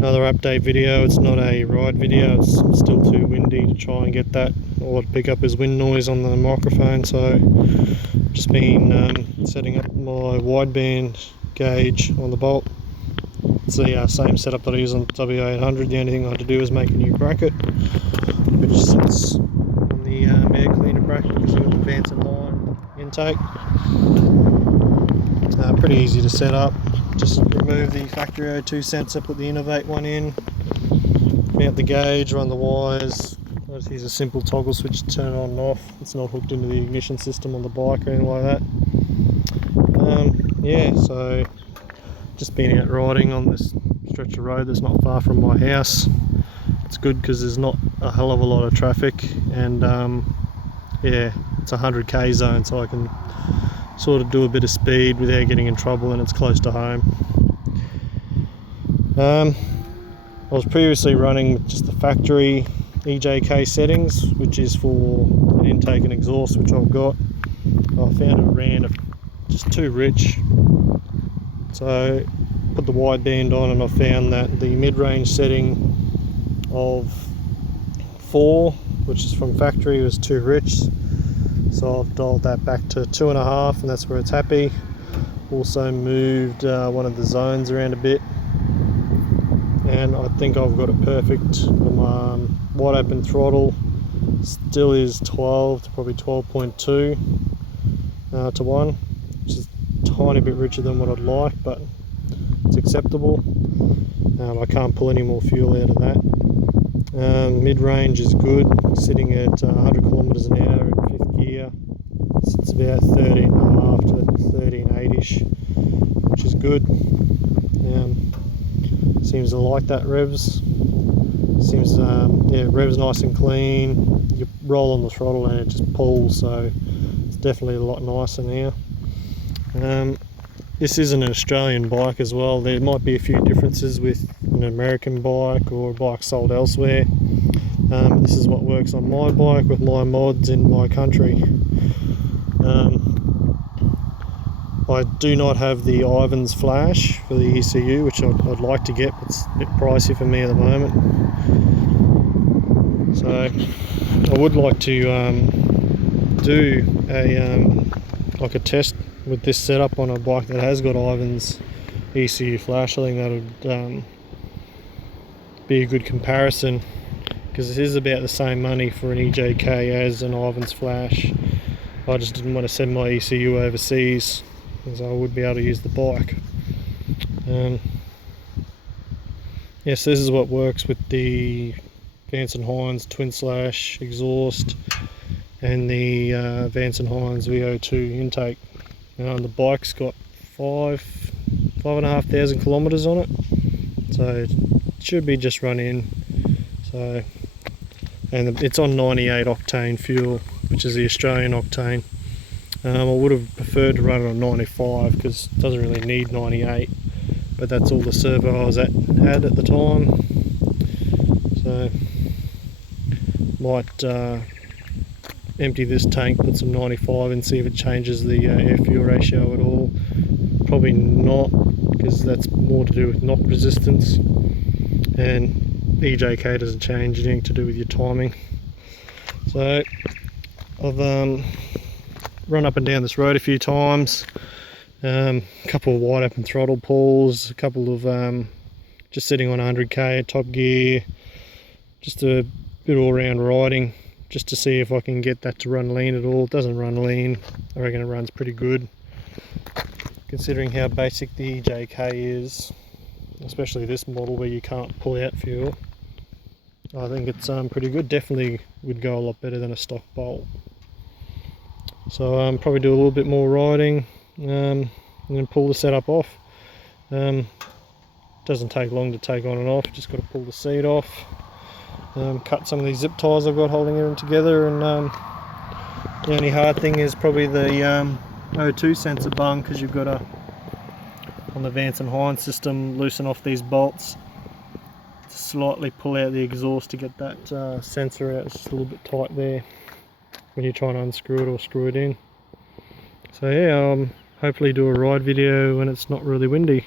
Another update video. It's not a ride video, it's still too windy to try and get that. All I'd pick up is wind noise on the microphone, so just been setting up my wideband gauge on the bolt. It's the same setup that I use on the W800. The only thing I had to do is make a new bracket, which sits on the air cleaner bracket because I've got the Vance & Hine intake. Pretty easy to set up. Just remove the factory O2 sensor, put the Innovate one in, mount the gauge, run the wires. I just use a simple toggle switch to turn it on and off. It's not hooked into the ignition system on the bike or anything like that. Yeah, so just been out riding on this stretch of road that's not far from my house. It's good because there's not a hell of a lot of traffic, and yeah, it's a 100k zone, so I can sort of do a bit of speed without getting in trouble, and it's close to home. I was previously running with just the factory EJK settings, which is for an intake and exhaust, which I've got. I found it ran just too rich, so put the wideband on, and I found that the mid-range setting of 4, which is from factory, was too rich. So I've dialed that back to 2.5, and that's where it's happy. Also moved one of the zones around a bit, and I think I've got it perfect. Wide open throttle still is 12 to probably 12.2 to 1, which is a tiny bit richer than what I'd like, but it's acceptable. I can't pull any more fuel out of that. Mid-range is good, sitting at 100 kilometers an hour in 5th gear. It's about 13.5 to 13.8ish, which is good. Seems to like that revs. Seems yeah, revs nice and clean. You roll on the throttle and it just pulls, so it's definitely a lot nicer now. This isn't an Australian bike as well. There might be a few differences with an American bike or a bike sold elsewhere. This is what works on my bike with my mods in my country. I do not have the Ivan's flash for the ECU, which I'd like to get, but it's a bit pricey for me at the moment. So I would like to do like a test with this setup on a bike that has got Ivan's ECU flash. I think that would be a good comparison, because it is about the same money for an EJK as an Ivan's flash. I just didn't want to send my ECU overseas, because I would be able to use the bike. Yes, this is what works with the Vance & Hine's twin slash exhaust and the Vance & Hine's VO2 intake. The bike's got 5,500 kilometers on it, so it should be just run in. So, and it's on 98 octane fuel, which is the Australian octane. I would have preferred to run it on 95 because it doesn't really need 98, but that's all the servo I was had at the time. So might empty this tank, put some 95 and see if it changes the air fuel ratio at all. Probably not, because that's more to do with knock resistance, and EJK doesn't change anything to do with your timing. So I've run up and down this road a few times, a couple of wide open throttle pulls, a couple of just sitting on 100k top gear, just a bit all round riding, just to see if I can get that to run lean at all. It doesn't run lean. I reckon it runs pretty good, considering how basic the EJK is, especially this model where you can't pull out fuel. I think it's pretty good. Definitely would go a lot better than a stock bolt. So probably do a little bit more riding and then pull the setup off. Doesn't take long to take on and off, just got to pull the seat off, cut some of these zip ties I've got holding them together, and the only hard thing is probably the O2 sensor bung, because you've got to, on the Vance & Hine system, loosen off these bolts, slightly pull out the exhaust to get that sensor out. It's just a little bit tight there when you're trying to unscrew it or screw it in. So yeah, hopefully do a ride video when it's not really windy.